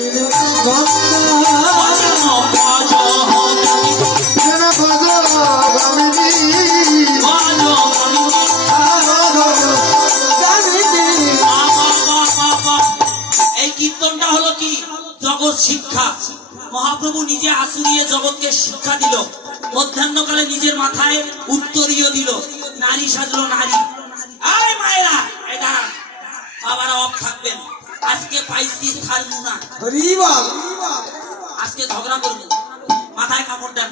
এই কীর্তনটা হলো কি জগৎ শিক্ষা। মহাপ্রভু নিজে আসুরিয়ে জগৎকে শিক্ষা দিল। মধ্যাহ্নকালে নিজের মাথায় উত্তরীয় দিল, নারী সাজলো নারী। আরে মায়েরা এটা বাবারা অফ থাকবেন। আজকে পাইছি ছাড়বো না, আজকে ঝগড়া করবো। মাথায় কাপড় দেন,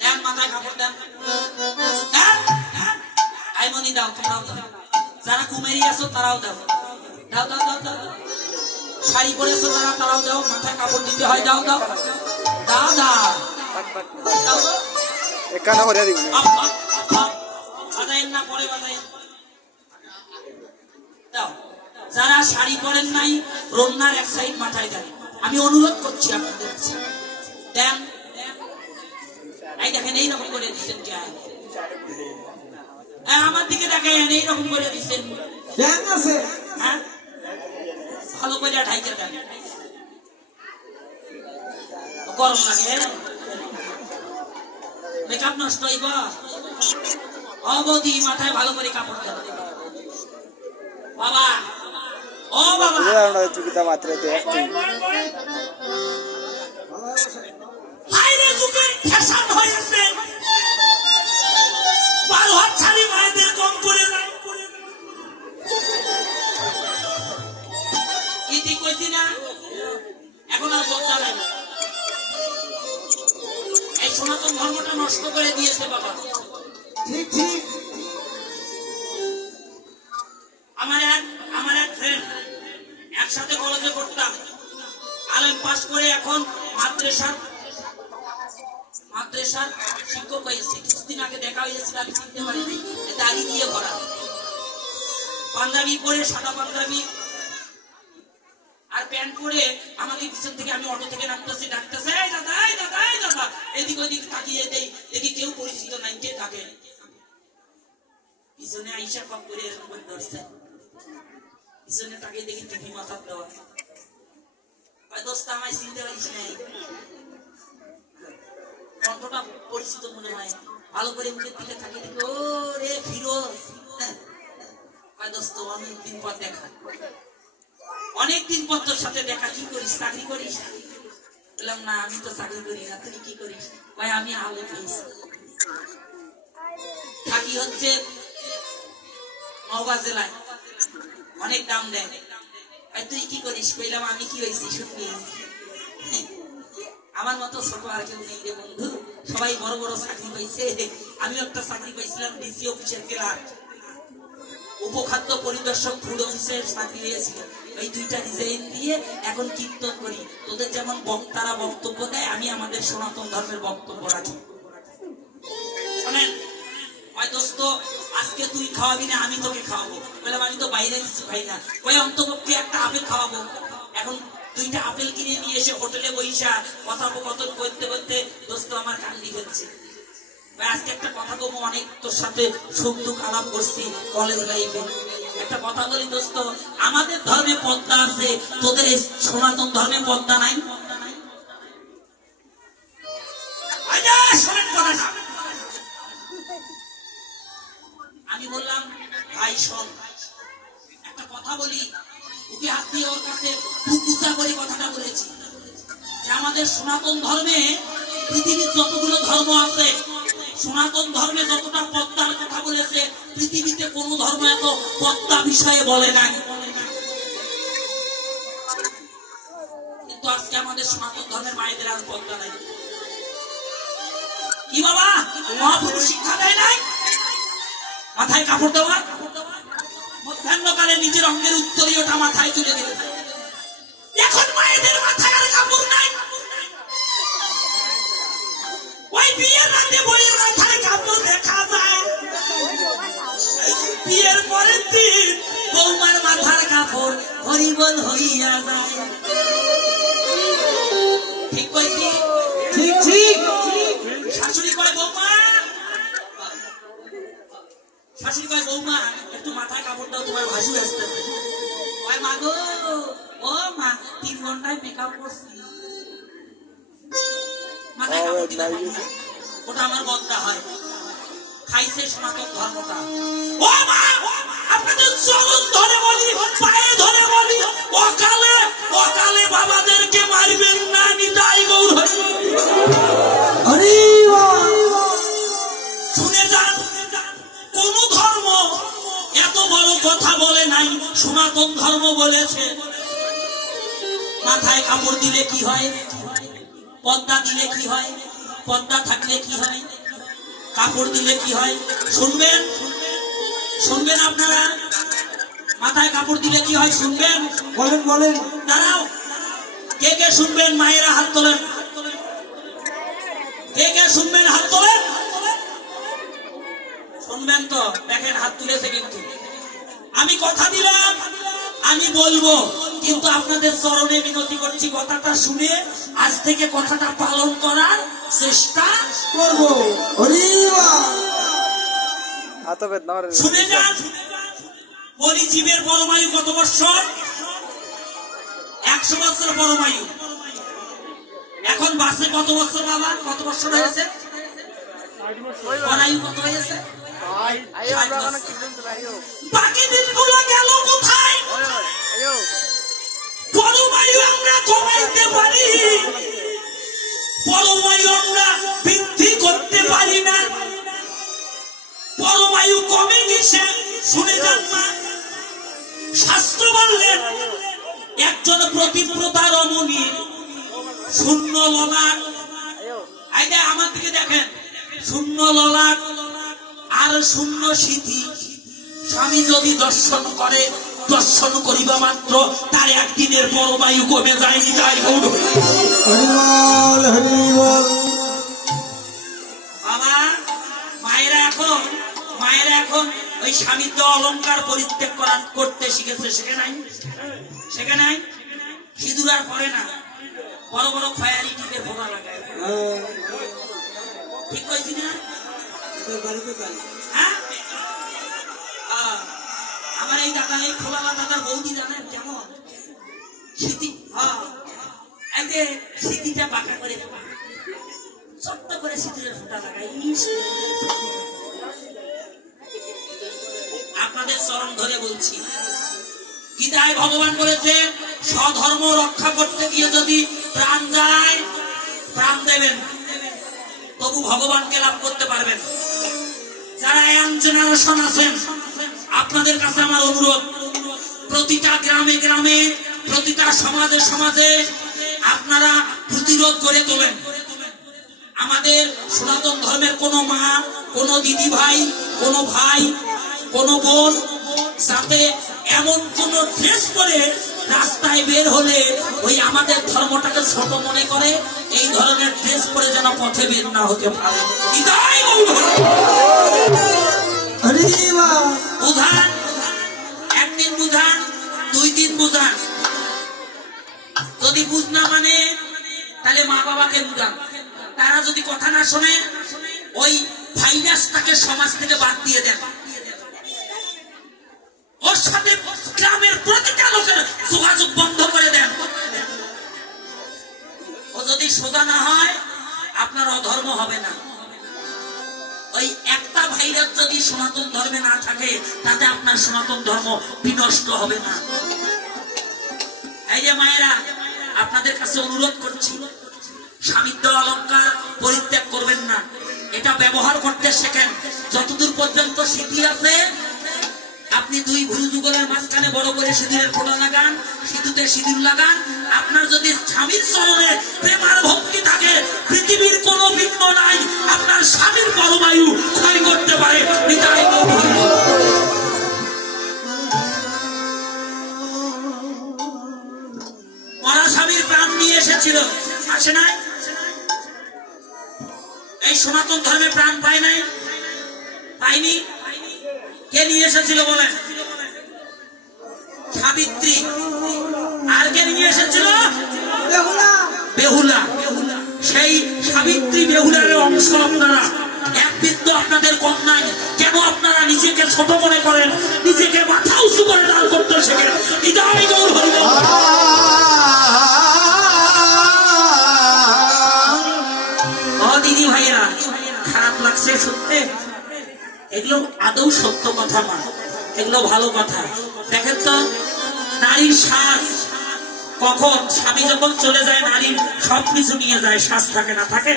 দেন মাথায় কাপড় দেন, আইমনি দাও, তোমরাও দাও। যারা কুমেরি আছো তারাও দাও, দাও দাও দাও দাও। শাড়ি পরেছো যারা তারাও দাও, মাথায় কাপড় দিতে হয়, দাও দাও দাও দাও। একান্ন করে দিবেন, বাজাইন না পরে বাজাইন দাও। যারা শাড়ি পরেন নাই রন্নার এক সাইড মাথায় দেন। আমি অনুরোধ করছি আপনাদের কাছে, দেন। এই দেখেন এইরকম করে দিচ্ছেন কে? আমার দিকে দেখেন এইরকম করে দিচ্ছেন। হ্যাঁ ভালো করে ঢাইকে দেন, গরম লাগে, মেকআপ নষ্ট হইব। অবধি মাথায় ভালো করে কাপড় দেন বাবা। ও বাবা চুকিতা মাত্র ফ্যাশন হয়েছে, 12 হাত ছাড়ি মায়েদের কম করে যায়। কি ঠিক কইছি না? এখন আর বলতে নাই। এই সনাতন ধর্মটা নষ্ট করে দিয়েছে বাবা। ঠিক ঠিক। আমার এক ফ্রেন্ড, একসাথে কলেজে পড়তাম, আলেম পাস করে এখন মাদ্রাসার শিক্ষক হয়েছে। কিছুদিন আগে দেখা হয়েছিল, আমি চিনতে পারিনি। দাড়ি দিয়ে ভরা, পাঞ্জাবি পরে, সাদা পাঞ্জাবি আর প্যান্ট পরে আমাকে পিছন থেকে, আমি অটো থেকে নামতেছি, ডাকতেছে এই দাদা এই দাদা এই দাদা। এদিক ওইদিক তাকিয়ে দেই, দেখি কেউ পরিচিত নাই, কে থাকে। পিছনে আইসা কম করে এরকম করে ধরছে, পিছনে তাকিয়ে দেখি টুপি মাথার দেওয়া। দোস্ত আমায় চিনতে পারিস নাই? কণ্ঠটা পরিচিত মনে হয়। ভালো করে মুখের দিকে তাকিয়ে দেখি, ও রে ফিরোজ। দোস্ত অনেকদিন পর দেখা, অনেকদিন পর তোর সাথে দেখা। কি করিস, চাকরি করিস? বললাম না, আমি তো চাকরি করি না। তুই কি করিস? ভাই আমি আলে পেয়েছি, থাকি হচ্ছে নওগাঁ জেলায়, অনেক দাম দেয়। তুই কি করিস? বললাম আমি কি হয়েছি শুনবি? আমার মতো ছোট আর কেউ নেই রে বন্ধু, সবাই বড় বড় চাকরি পাইছে। আমিও একটা চাকরি পাইছিলাম, ডিসি অফিসের ক্লার্ক, উপখাদ্য পরিদর্শক, ফুড অফিসের চাকরি হয়েছিল। এই দুইটা রিজাইন দিয়ে এখন কীর্তন করি। তোদের যেমন বক্তারা বক্তব্য দেয়, আমি আমাদের সনাতন ধর্মের বক্তব্য রাখি। শোনেন, ওই দোস্ত আজকে তুই খাওয়াবি না, আমি তোকে খাওয়াবো। বললাম আমি তো বাইরে কিছু খাই না। ওই অন্তপক্ষে একটা আপেল খাওয়াবো। এখন 2টা আপেল কিনে নিয়ে এসে হোটেলে বইসা কথোপকথন করতে করতে দোস্ত আমার কান্দি ফেলছে। আজকে একটা কথা বলবো, অনেক তোর সাথে সুখ দুঃখ আলাপ করছি কলেজ লাইফে। একটা কথা বলি দোস্ত, আমাদের ধর্মে পদ্মা আছে, তোদের এই সনাতন ধর্মে পদ্মা নাই। আমি বললাম ভাই শোন, একটা কথা বলি। ওকে হাত দিয়ে ওর কাছে বুকুচা করে কথাটা বলেছি যে আমাদের সনাতন ধর্মে, পৃথিবীর যতগুলো ধর্ম আছে, সনাতন ধর্মে যতটা পদ্মার কথা বলেছে, পৃথিবীতে কোন ধর্ম এত পদ্মা বিষয়ে বলে নাই। কিন্তু আজকে আমাদের সনাতন ধর্মের মায়েদের আর পদ্মা নাই। কি বাবা, মহাপুরুষ শিক্ষা দেয় নাই মাথায় কাপড় দেওয়া? মধ্যাহ্নকালে নিজের অঙ্গের উত্তরীয়টা মাথায় তুলে দিল। এখন মায়েদের মাথায় আর কাপড় নাই। ওই বিয়ের রাতে বইয়ের মাথায় কাপড় দেখা যায়, বিয়ের পরের দিন বৌমার মাথার কাপড় হরিবল হইয়া যায়। ঠিক কইছি? ঠিক ঠিক। শাশুড়ি কয় বৌমা, শাশুড়ি কয় বৌমা একটু মাথায় কাপড় দাও, তোমার ভাসুর আসতেছে। কয় মা গো ও মা 3 ঘন্টায় মেকআপ করছি মাথায় কাপড় দিলে হয় না। ওটা আমার বদলা হয় খাইছে সনাতন ধর্মটা ও মা আপনাদের চরণ ধরে বলি পায়ে ধরে বলি অকালে অকালে বাবাদেরকে মারবেন না নিতাই গৌর হরি শুনে যান কোন ধর্ম এত বড় কথা বলে নাই সনাতন ধর্ম বলেছে মাথায় কাপড় দিলে কি হয় পর্দা দিলে কি হয় পর্দা থাকলে কি হয় কাপড় দিলে কি হয় শুনবেন শুনবেন আপনারা মাথায় কাপড় দিলে কি হয় শুনবেন বলেন বলেন দাঁড়াও কে কে শুনবেন মায়েরা হাত তোলেন কে কে শুনবেন হাত তোলেন শুনবেন তো দেখেন হাত তুলেছে কিন্তু আমি কথা দিলাম আমি বলবো কিন্তু আপনাদের চরণে বিনতি করছি কথাটা শুনে আজ থেকে কথাটা পালন করার চেষ্টা করব হাত বেদনা করে শুনে যান বলি জীবের পরমায়ু কত বৎসর 100 বছর পরমায়ু এখন বাসে কত বছর বাবা কত বছর হয়েছে পরমায়ু কত হয়েছে বাকি দিনগুলো গেল কোথায় পরমায়ু আমরা কমাইতে পারি পরমায়ু আমরা বৃদ্ধি করতে পারি না পরমায়ু কমে গেছে শুনে যান না শাস্ত্র বললেন একজন প্রতিব্রতা রমণী শূন্য ললাট আইডা আমার দিকে দেখেন শূন্য ললাট আর শূন্য স্মৃতি স্বামী যদি দর্শন করে দর্শন করিবা মাত্র তার একদিনের পরমায়ু কমে যায়নি তাই বাবা মায়েরা এখন ওই স্বামীর দেওয়া অলংকার পরিত্যাগ করতে শিখেছে শেখে নাই সিঁদুর আর পরে না বড় বড় খয়ারি টিপে ফোনা লাগায় ঠিক কইছি না হ্যাঁ আমার এই দাদা এই খোলালা দাদার বৌদি জানেন কেমন স্মৃতি এই যে স্মৃতিটা বাঁকা করে ছোট্ট করে সিঁদুরের ফোঁটা লাগাই আপনাদের চরণ ধরে বলছি গীতায় ভগবান বলেছে স্বধর্ম রক্ষা করতে গিয়ে যদি প্রাণ যায় প্রাণ দেবেন তবু ভগবানকে লাভ করতে পারবেন যারা ইয়াং জেনারেশন আছেন আপনাদের কাছে আমার অনুরোধ প্রতিটা গ্রামে গ্রামে প্রতিটা সমাজে সমাজে আপনারা প্রতিরোধ করে তোলেন আমাদের সনাতন ধর্মের কোনো মা কোনো দিদি ভাই কোনো ভাই কোনো বোন যাতে এমন কোন ড্রেস পরে রাস্তায় বের হলে ওই আমাদের ধর্মটাকে ছোট মনে করে এই ধরনের ড্রেস পরে যেন পথে বের না হতে পারে বুঝান একদিন বুঝান 2 দিন বুঝান যদি বুঝ না মানে তাহলে মা বাবাকে বুঝান তারা যদি কথা না শোনে ওই ভাইরাসটাকে সমাজ থেকে বাদ দিয়ে দেন ওর সাথে গ্রামের প্রতিটা লোকের যোগাযোগ বন্ধ করে দেন ও যদি সোজা না হয় আপনার অধর্ম হবে না ওই একটা ভাইরাস যদি সনাতন ধর্মে না থাকে তাতে আপনার সনাতন ধর্ম বিনষ্ট হবে না এই যে মায়েরা আপনাদের কাছে অনুরোধ করছি স্বামীর দেওয়া অলংকার পরিত্যাগ করবেন না এটা ব্যবহার করতে শেখেন যতদূর পর্যন্ত স্মৃতি আছে আপনি 2 ভুরু যুগলের মাঝখানে বড় করে সিঁদুরের ফোঁটা লাগান সিঁদুতে সিঁদুর লাগান আপনার যদি স্বামীর চরণে প্রেম আর ভক্তি থাকে পৃথিবীর কোনো বিঘ্ন নাই আপনার স্বামীর পরমায়ু ক্ষয় করতে পারে মরা স্বামীর প্রাণ নিয়ে এসেছিল আসে নাই এই সনাতন ধর্মে প্রাণ পায় নাই পাইনি কে নিয়ে এসেছিল বলেন সাবিত্রী আর কে নিয়ে এসেছিল বেহুলা সেই সাবিত্রী বেহুলার অংশ আপনারা এক বিন্দু আপনাদের কম নাই কেন আপনারা নিজেকে ছোট মনে করেন নিজেকে মাথা উঁচু করে দাঁড় করতে শেখেন হৃদয় গৌর হরিবল এগুলো আদৌ সত্য কথা না, এগুলো ভালো কথা। দেখেন তো নারীর শ্বাস কখন, স্বামী যখন চলে যায় নারীর সবকিছু নিয়ে যায়, শ্বাস থাকে না, থাকে।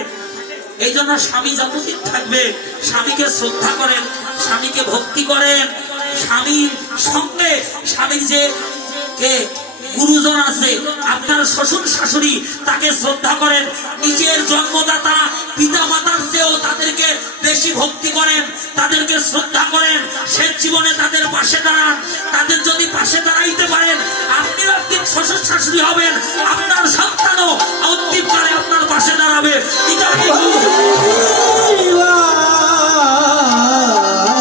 এই জন্য স্বামী যতদিন থাকবে স্বামীকে শ্রদ্ধা করেন, স্বামীকে ভক্তি করেন, স্বামীর সঙ্গে স্বামীর যে কে গুরুজন আছে, আপনার শ্বশুর শাশুড়ি, তাকে শ্রদ্ধা করেন। নিজের জন্মদাতা পিতা মাতার চেয়েও তাদেরকে বেশি ভক্তি করেন, তাদেরকে শ্রদ্ধা করেন, শেষ জীবনে তাদের পাশে দাঁড়ান। তাদের যদি পাশে দাঁড়াইতে পারেন, আপনিও একদিন শ্বশুর শাশুড়ি হবেন, আপনার সন্তানও অন্তিমকালে আপনার পাশে দাঁড়াবে।